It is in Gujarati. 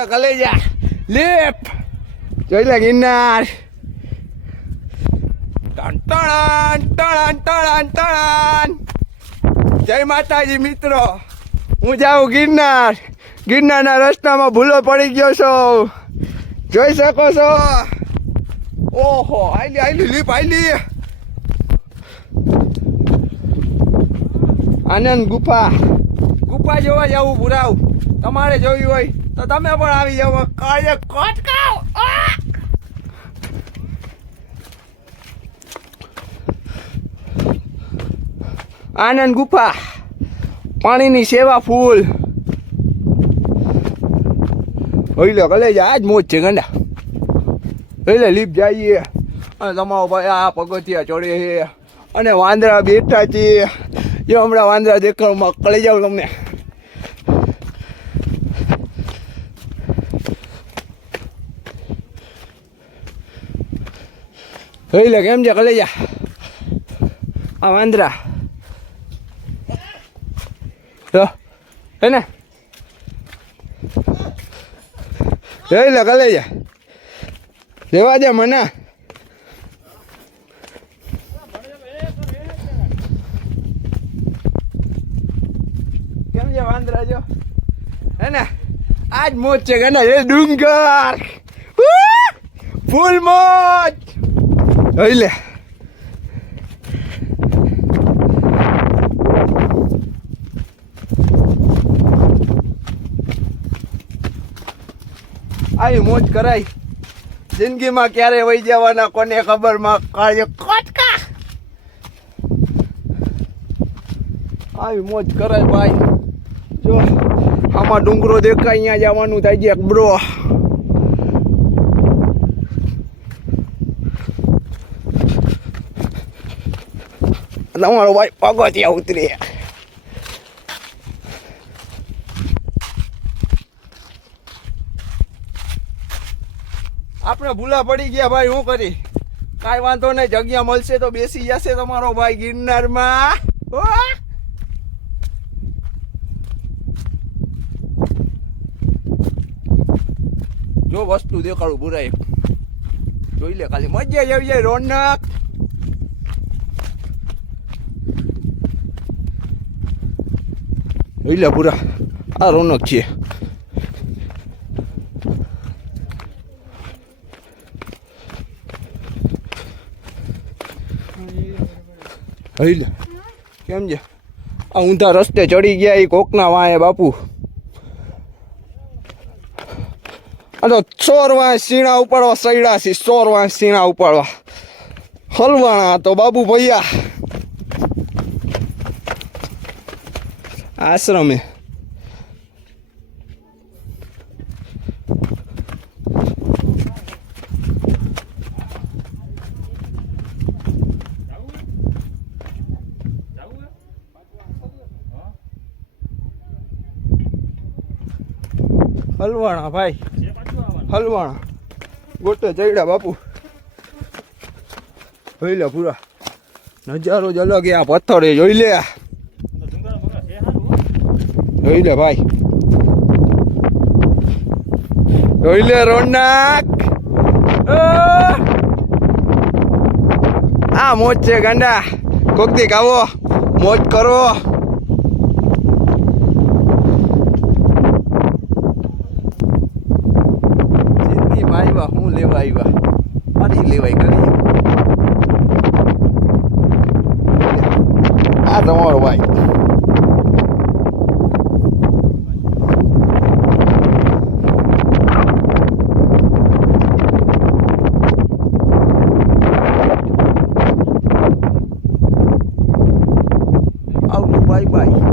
લે કલેજા લીપ જોઈ લે ગિરનાર ટણ ટણ ટણ ટણ. જય માતાજી મિત્રો, હું જાઉં ગિરનાર. ગિરનારના રસ્તામાં ભૂલો પડી ગયો છો, જોઈ શકો છો. ઓહો આઈલી આઈલી લીપ આઈલી. આનંદ ગુફા જોવા જવું પુરાવ. તમારે જોયું હોય તો તમે પણ આવી જાવ. કાળે કોટકાવ આનંદ ગુફા, પાણીની સેવા ફૂલ. ઓઈલો કલેજા આજ મોજ છે ગંડા. એટલે લીપ જઈએ અને તમારો ભાઈ આ પગથિયા ચડે છે અને વાંદરા બેઠા છે. જો હમણાં વાંદરા દેખાડમાં કળી જાઉં તમને. એટલે કેમ છે કલેજા આ વાંદરા હે ને? એટલે કલેજા લેવા દે મને. કેમ છે વાંદરા જો હે ને? આજ મોજ છે કે એ ડુંગર ફૂલ મોજ. એટલે આવી મોજ કરાય. જિંદગીમાં ક્યારે વહી જવાના કોને ખબર. માં કાળે કોટકા આવી મોજ કરાય ભાઈ. જો આમાં ડુંગરો દેખાય, અહીંયા જવાનું થાય છે બ્રો. તમારો ભાઈ પગથિયા ઉતરી. આપણે ભૂલા પડી ગયા ભાઈ, શું કરી? કાંઈ વાંધો નહીં, જગ્યા મળશે તો બેસી જશે તમારો ભાઈ ગિરનારમાં. જો વસ્તુ દેખાડું બુરાઈ, જોઈ લે ખાલી, મજા આવી જાય. રોનક જોઈ લે પૂરા, આ રોનક છે. હઈ કેમ છે? આ ઊંધા રસ્તે ચડી ગયા એ કોકના વાંહે બાપુ. આ તો 100 વાંસ સીણા ઉપાડવા સૈડા છે. 100 વાંસ સીણા ઉપાડવા હલવાણા તો બાબુ ભૈયા આશ્રમે. હલવાણા ભાઈ, હલવાણા ગોટે ચડ્યા બાપુ. જોઈ લે પૂરા નજારો જ અલગ. આ પથ્થર એ જોઈ લે, જોઈ લે ભાઈ, જોઈ લે રોનક. આ મોજ છે ગાંડા. કોક દી આવો મોજ કરો. આવ્યા હું લેવા આવ્યા, ફરી લેવાય કરી. આ તમારો ભાઈ આવતું. Bye bye.